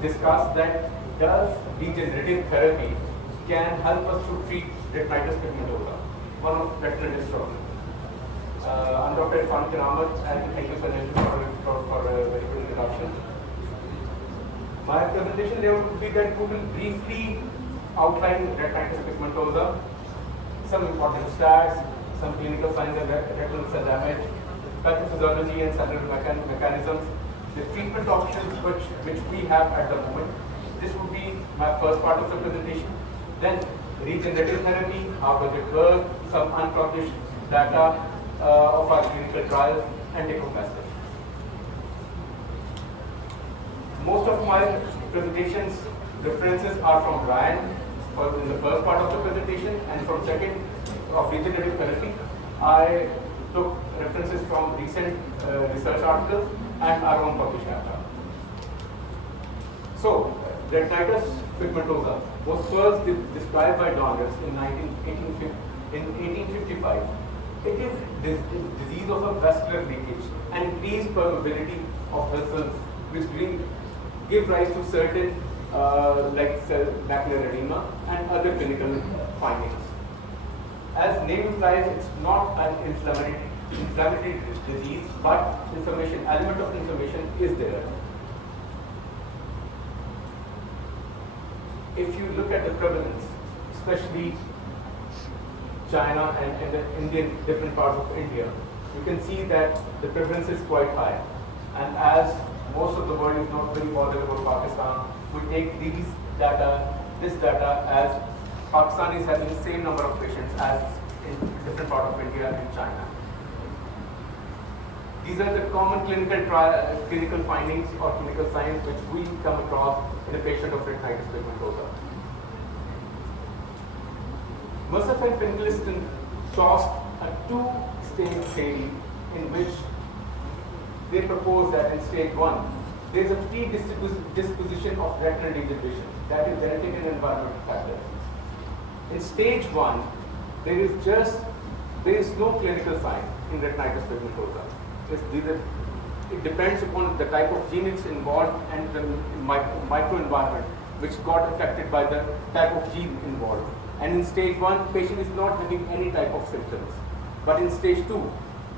discuss that does regenerative therapy can help us to treat retinitis pigmentosa, one of retinal dystrophy. I'm Dr. Irfan, Kramat, and thank you for a very good introduction. My presentation there would be that we will briefly outline retinitis pigmentosa, some important stats, some clinical signs of retinal cell damage, pathophysiology and cellular mechanisms, the treatment options which we have at the moment. This would be my first part of the presentation. Then regenerative therapy, how does it work, some unpublished data of our clinical trials, and take-home message. Most of my presentations references are from Ryan in the first part of the presentation, and from second of regenerative therapy, I took references from recent research articles and our own published data. So, retinitis pigmentosa was first described by Donners in 1855. It is disease of a vascular leakage and increased permeability of vessels, which give rise to certain like macular edema and other clinical findings. As name implies, it's not an inflammatory disease, but element of inflammation is there. If you look at the prevalence, especially China and the different parts of India, you can see that the prevalence is quite high. And as most of the world is not very bothered about Pakistan, we take this data as Pakistan is having the same number of patients as in different parts of India and China. These are the common clinical findings or clinical signs which we come across in a patient of retinitis pigmentosa. Musaf and Finkelstein tossed a two-stage theory in which they propose that in stage 1, there is a predisposition of retinal degeneration, that is genetic and environmental factors. In stage 1, there is no clinical sign in retinitis pigmentosa. It depends upon the type of gene it's involved and the microenvironment which got affected by the type of gene involved. And in stage 1, patient is not having any type of symptoms. But in stage 2,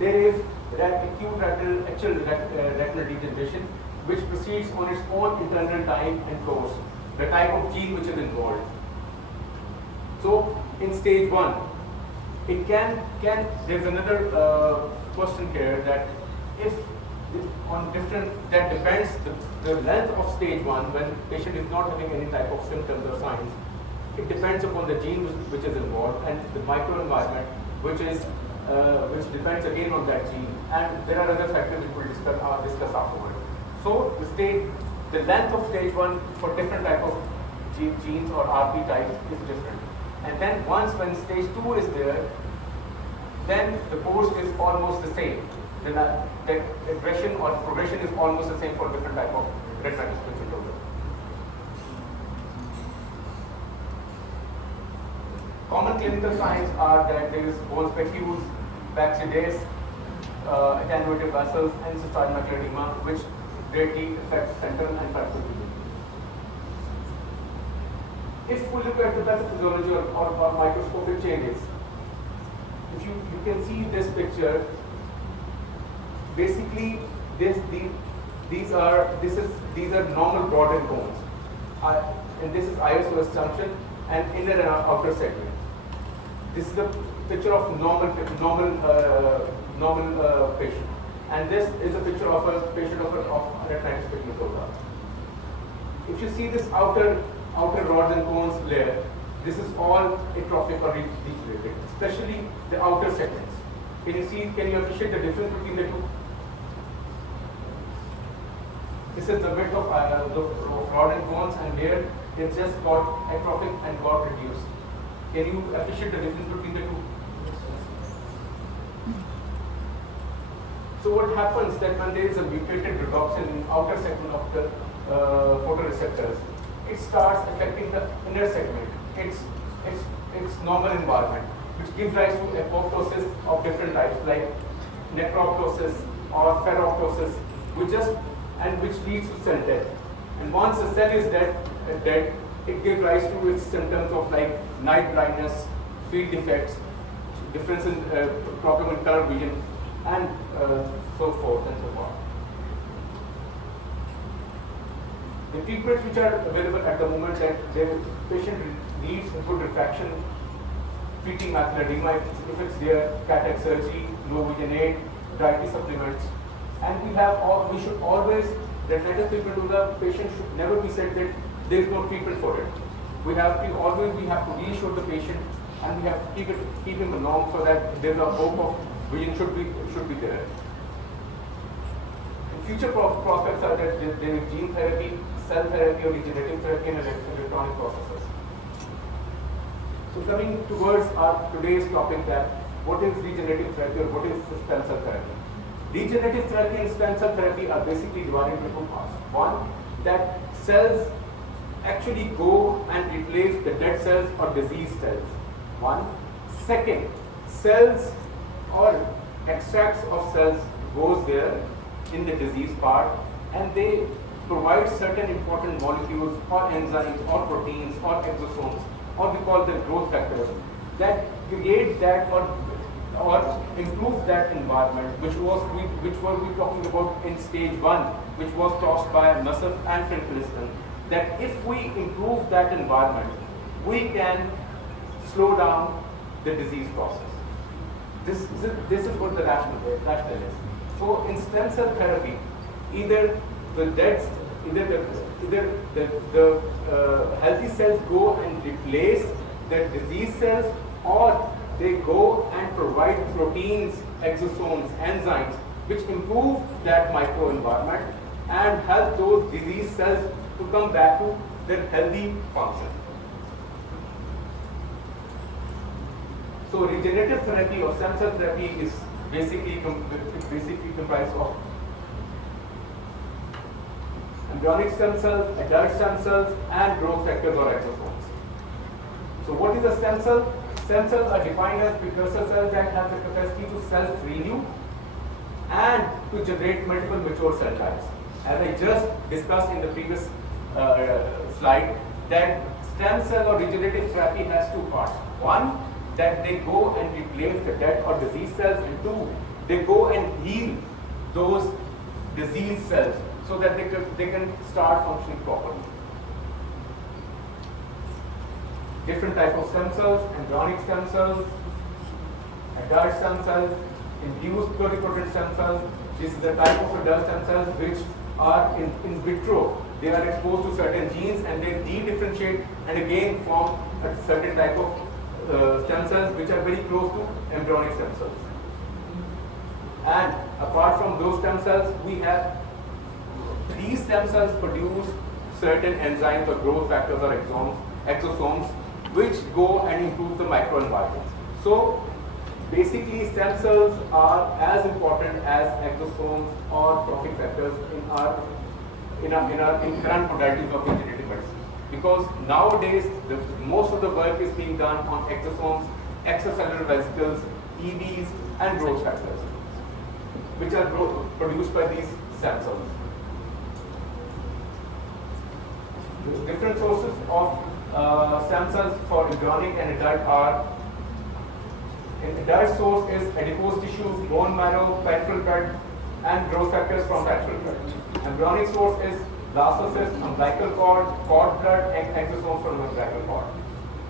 there is acute retinal degeneration which proceeds on its own internal time and course, the type of gene which is involved. So in stage 1, there's another question here that if that depends the length of stage 1 when patient is not having any type of symptoms or signs. It depends upon the gene which is involved and the microenvironment which depends again on that gene. And there are other factors which we'll discuss afterwards. So the length of stage 1 for different type of genes or RP types is different. And then when stage 2 is there, then the course is almost the same. The aggression or progression is almost the same for different type of retinitis pigmentosa. Common clinical signs are that there is bone specules, baxillase, attenuated vessels, and cystoid macular edema, which greatly affects central and peripheral vision. If we look at the pathophysiology or microscopic changes, if you can see this picture, basically these are normal broadened bones, and this is iris junction and inner and outer segment. This is a picture of normal patient, and this is a picture of a patient of retinitis pigmentosa. If you see this outer rods and cones layer, this is all atrophic or degenerated, especially the outer segments. Can you appreciate the difference between the two? This is the width of rod and cones, and here it just got atrophic and got reduced. Can you appreciate the difference between the two? So what happens that when there is a mutated rhodopsin in outer segment of the photoreceptors, it starts affecting the inner segment, its normal environment, which gives rise to apoptosis of different types like necroptosis or ferroptosis, which leads to cell death. And once the cell is dead, it gives rise to its symptoms of like night blindness, field defects, difference in problem in color vision, and so forth and so on. The treatments which are available at the moment, that the patient needs good refraction, treating macular edema if it's there, cataract surgery, low vision aid, dietary supplements, and we should always, retinitis pigmentosa patient should never be said that there is no treatment for it. We have to reassure the patient, and we have to keep him along so that there is a hope of vision should be there. Future prospects are that there is gene therapy, cell therapy, or regenerative therapy, and electronic processes. So coming towards our today's topic, that what is regenerative therapy or what is stem cell therapy? Regenerative therapy and stem cell therapy are basically divided into two parts. One, that cells actually go and replace the dead cells or diseased cells. One. Second, cells or extracts of cells goes there in the disease part, and they provide certain important molecules or enzymes or proteins or exosomes, or we call them growth factors, that create that or improve that environment, which were we talking about in stage 1, which was taught by Nassif and Finkelstein, that if we improve that environment, we can slow down the disease process. This is what the rationale is. So in stem cell therapy, either the healthy cells go and replace the diseased cells, or they go and provide proteins, exosomes, enzymes, which improve that microenvironment and help those diseased cells to come back to their healthy function. So regenerative therapy or stem cell therapy is basically comprised of embryonic stem cells, adult stem cells, and growth factors or exosomes. So what is a stem cell? Stem cells are defined as precursor cells that have the capacity to self-renew and to generate multiple mature cell types. As I just discussed in the previous slide, that stem cell or regenerative therapy has two parts. One, that they go and replace the dead or diseased cells, and two, they go and heal those diseased cells so that they can start functioning properly. Different types of stem cells: embryonic stem cells, adult stem cells, induced pluripotent stem cells. This is the type of adult stem cells which are in vitro. They are exposed to certain genes and they de-differentiate and again form a certain type of stem cells which are very close to embryonic stem cells. And apart from those stem cells, we have these stem cells produce certain enzymes or growth factors or exosomes which go and improve the microenvironment. So basically stem cells are as important as exosomes or trophic factors in our current modalities of regenerative medicine. Because nowadays, most of the work is being done on exosomes, extracellular vesicles, EVs, and growth factors, which are produced by these stem cells. The different sources of stem cells for embryonic and adult are: an adult source is adipose tissue, bone marrow, peripheral blood, and growth factors from peripheral blood. Embryonic source is blastocyst, umbilical cord blood, and exosomes from the umbilical cord.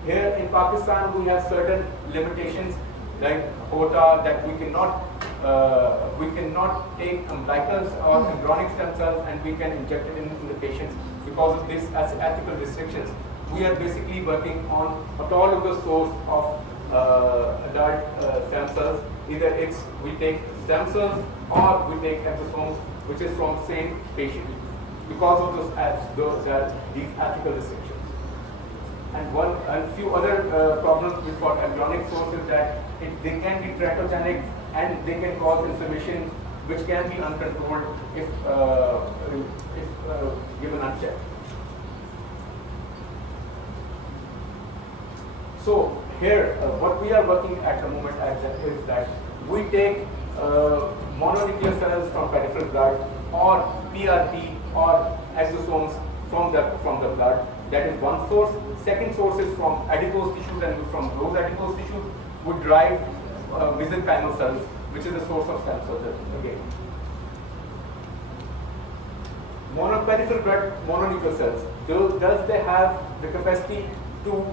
Here in Pakistan, we have certain limitations like quota, that we cannot take umbilicals or embryonic stem cells and we can inject it in the patients because of this as ethical restrictions. We are basically working on autologous source of adult stem cells. Either we take stem cells or we take exosomes, which is from same patient, because of these ethical restrictions. And few other problems with for embryonic sources, that they can be teratogenic and they can cause inflammation, which can be uncontrolled if given unchecked. So here, what we are working at the moment is that we take mononuclear cells from peripheral blood or PRP or exosomes from the blood. That is one source. Second source is from adipose tissues, and from those adipose tissues would drive mesenchymal cells, which is the source of stem cells again. Peripheral blood mononuclear cells. Does they have the capacity to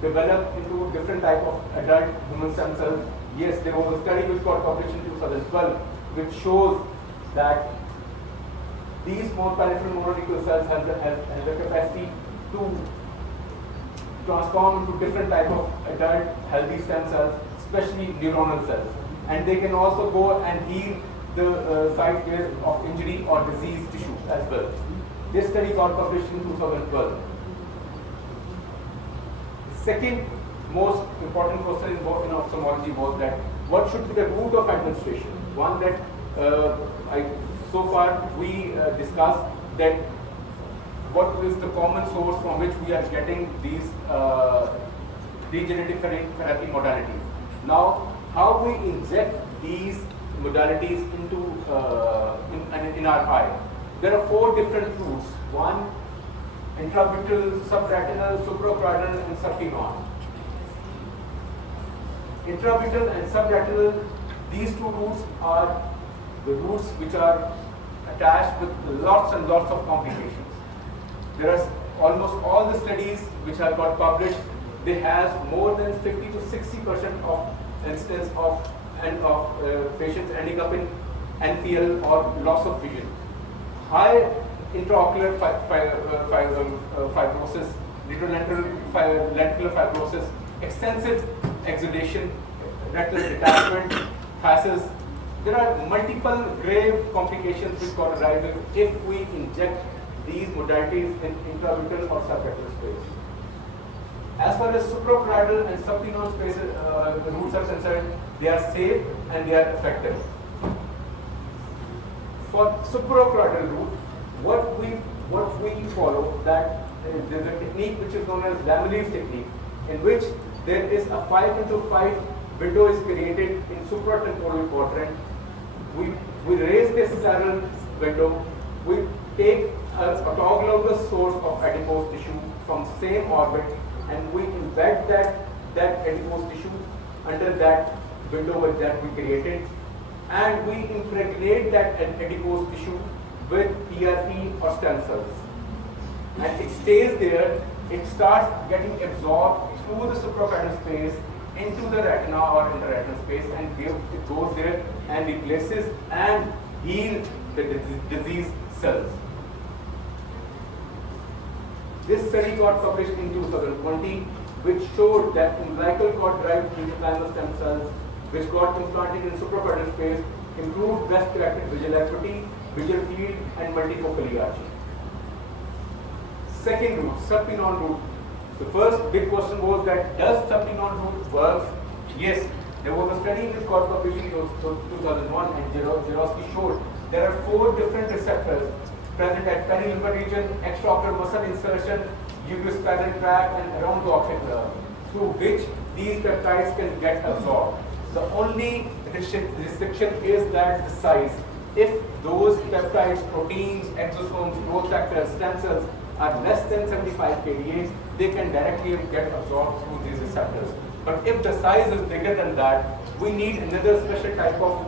develop into different type of adult human stem cells? Yes, there was a study which got published in 2012 which shows that these peripheral mononuclear cells have the capacity to transform into different type of adult healthy stem cells, especially neuronal cells. And they can also go and heal the site where of injury or disease tissue as well. This study got published in 2012. The second most important question in ophthalmology was that what should be the route of administration? One that so far we discussed that what is the common source from which we are getting these regenerative therapy modalities. Now, how we inject these modalities into in our eye? There are 4 different routes. One, intravitreal, subretinal, suprachoroidal, and subtenon. Intravitreal and subretinal, these 2 routes are the routes which are attached with lots and lots of complications. There are almost all the studies which have got published, they have more than 50 to 60% of instance of patients ending up in NPL or loss of vision. High intraocular fibrosis, lenticular fibrosis, extensive exudation, retinal detachment, phases. There are multiple grave complications which got arise if we inject these modalities in intravitreal or subretinal space. As far as suprachoroidal and subtenon spaces routes are concerned, they are safe and they are effective. For suprachoroidal route, what we follow, that there's a technique which is known as Lamelli's technique, in which there is a 5x5 window is created in supratemporal quadrant. We raise this lateral window, we take a autologous source of adipose tissue from same orbit, and we embed that adipose tissue under that window that we created, and we impregnate that adipose tissue with PRP or stem cells. And it stays there, it starts getting absorbed through the suprachoroidal space into the retina or intraretinal space, and it goes there and replaces and heals the disease cells. This study got published in 2020, which showed that umbilical cord-derived mesenchymal stem cells, which got implanted in suprachoroidal space, improved best-corrected visual acuity, visual field, and multifocal ERG. Second route, subtenon route. The first big question was that does subtenon route work? Yes, there was a study which got published in 2001, and Jarosky showed there are 4 different receptors present at perilimbar region, extraocular muscle insertion, uvuspinal tract, and around the optic nerve, through which these peptides can get absorbed. The only restriction is that the size. If those peptides, proteins, exosomes, growth factors, stem cells are less than 75 kDa, they can directly get absorbed through these receptors. But if the size is bigger than that, we need another special type of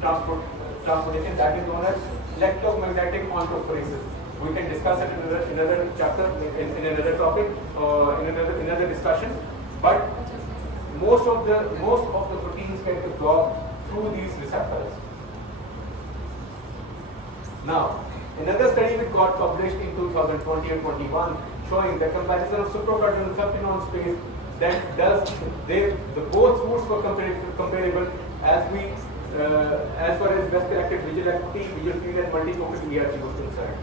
transportation that is known as electromagnetic ontophoresis. We can discuss it in another chapter, in another topic, in another discussion. But most of the proteins get absorbed through these receptors. Now, another study which got published in 2020 and 21 showing the comparison of suprachoroidal and subtenon space, that the both routes were comparable as far as best corrected visual acuity, visual field, and multifocal ERG was concerned.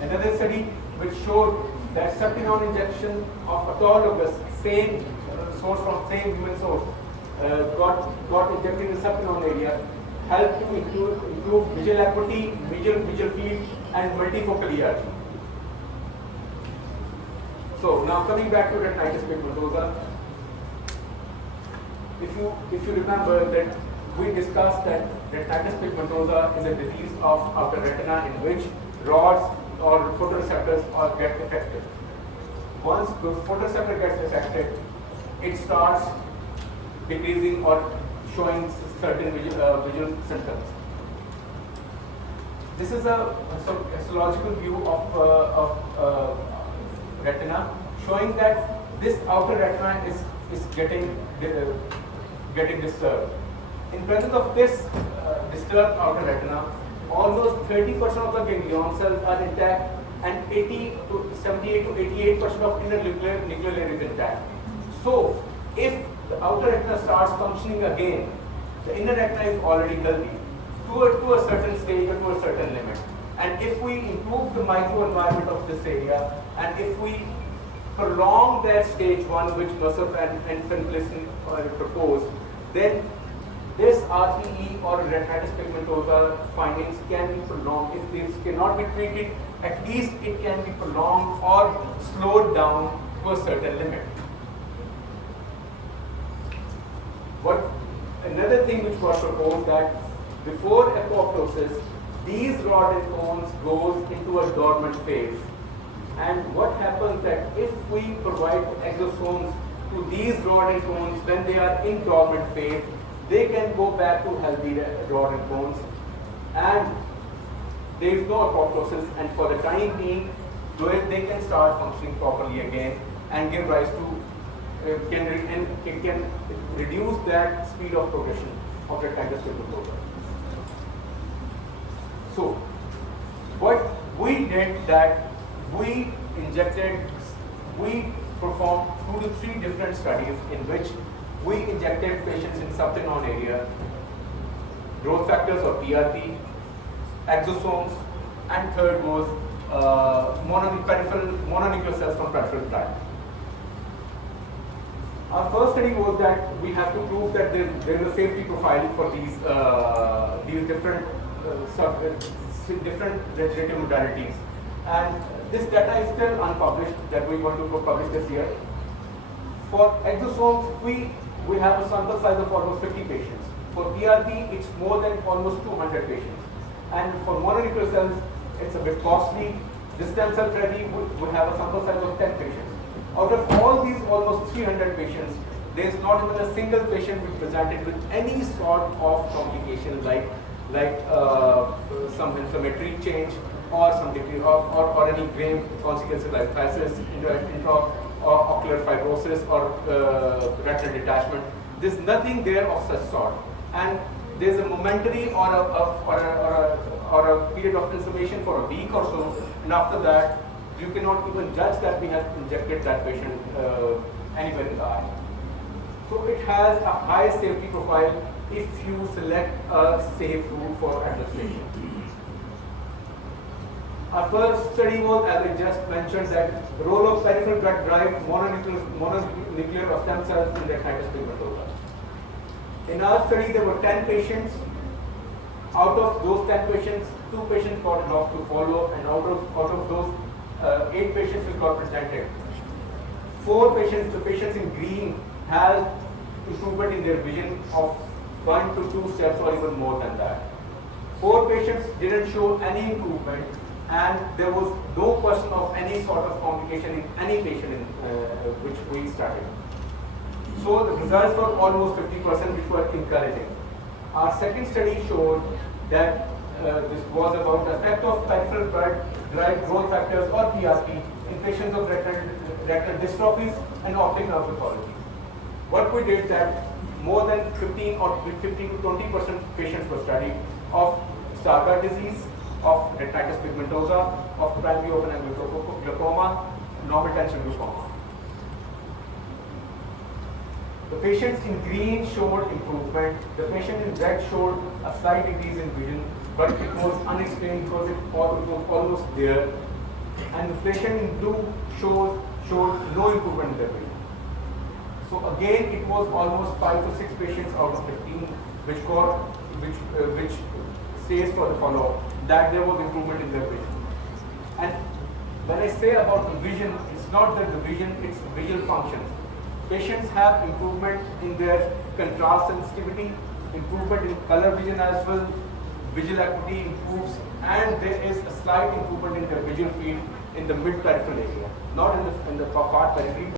Another study which showed that subtenon injection of autologous, same source from same human source, got injected in the subtenon area, helped to improve visual acuity, visual field, and multifocal ERG. So now coming back to retinitis pigmentosa, if you remember that we discussed that retinitis pigmentosa is a disease of the retina in which rods or photoreceptors get affected. Once the photoreceptor gets affected, it starts decreasing or showing certain visual symptoms. This is a histological view of retina, showing that this outer retina is getting disturbed. In presence of this disturbed outer retina, almost 30% of the ganglion cells are intact, and 78 to 88% of inner nuclear layer is intact. So, if the outer retina starts functioning again, the inner retina is already healthy to a certain stage or to a certain limit. And if we improve the microenvironment of this area, and if we prolong that stage 1, which Musaf and Finkelstein proposed, then this RPE or retinitis pigmentosa findings can be prolonged. If this cannot be treated, at least it can be prolonged or slowed down to a certain limit. Another thing which was proposed, that before apoptosis, these rod and cones goes into a dormant phase. And what happens that if we provide exosomes to these rod and cones when they are in dormant phase, they can go back to healthy rod and cones, and there is no apoptosis, and for the time being, they can start functioning properly again and give rise to can reduce that speed of progression of retinitis pigmentosa. So, what we did that we performed 2 to 3 different studies in which we injected patients in subtenon area, growth factors or PRP, exosomes, and third was mononuclear cells from peripheral blood. Our first study was that we have to prove that there is a safety profile for these different regenerative modalities, and this data is still unpublished. That we want to publish this year. For exosomes, we have a sample size of almost 50 patients. For PRP, it's more than almost 200 patients. And for mononuclear cells, it's a bit costly. This stem cell therapy would have a sample size of 10 patients. Out of all these almost 300 patients, there is not even a single patient which presented with any sort of complication like some inflammatory change or some degree or any grave consequences like crisis, intraocular fibrosis or retinal detachment. There's nothing there of such sort, and there's a momentary or a period of inflammation for a week or so, and after that you cannot even judge that we have injected that patient anywhere in the eye. So it has a high safety profile if you select a safe route for administration. Our first study was, as I just mentioned, that the role of peripheral blood-derived mononuclear or stem cells in retinitis pigmentosa. In our study, there were 10 patients. Out of those 10 patients, 2 patients got lost to follow, and out of those 8 patients we got presented. 4 patients, the patients in green, had improvement in their vision of 1 to 2 steps or even more than that. 4 patients didn't show any improvement, and there was no question of any sort of complication in any patient which we studied. So the results were almost 50%, which were encouraging. Our second study showed that this was about the effect of peripheral blood-derived growth factors or PRP in patients of retinal dystrophies and optic nerve pathology. What we did that more than 15 to 20% patients were studied of Stargardt disease, of retinitis pigmentosa, of primary open-angle glaucoma, normal tension glaucoma. The patients in green showed improvement. The patient in red showed a slight decrease in vision, but it was unexplained because it was almost there. And the patient in blue showed no improvement in their vision. So again, it was almost 5 to 6 patients out of 15 which stays for the follow-up that there was improvement in their vision. And when I say about the vision, it's not that the vision, it's visual functions. Patients have improvement in their contrast sensitivity, improvement in color vision as well, visual acuity improves, and there is a slight improvement in the visual field in the mid-peripheral area, not in the far periphery.